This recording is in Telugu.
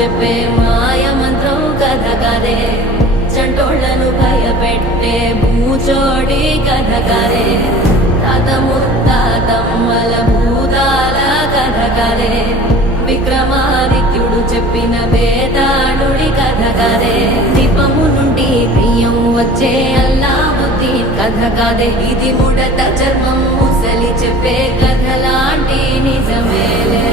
చెప్పే మాయ మంత్రం కథ కదే, చంటోళ్లను భయపెట్టే భూచోడి కథ కదే, తాత ముత్తాతమ్మల భూతాల కథ కదే, విక్రమాదిత్యుడు చెప్పిన వేదాళుడి కథ కదే, దీపము నుండి బియ్యం వచ్చే అల్లావుద్దీన్ కథ కదే, ఇది ముడత చర్మం ముసలి చెప్పే కథ లాంటి నిజమేలే.